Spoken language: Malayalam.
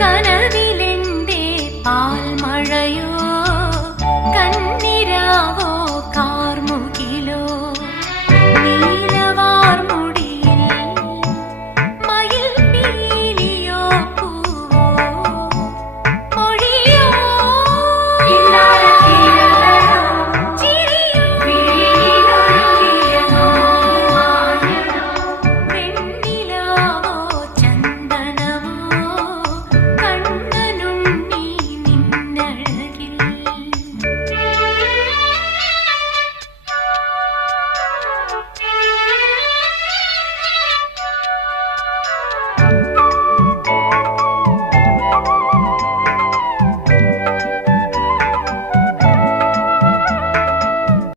കനവിലെന്റെ പാൽമഴയോ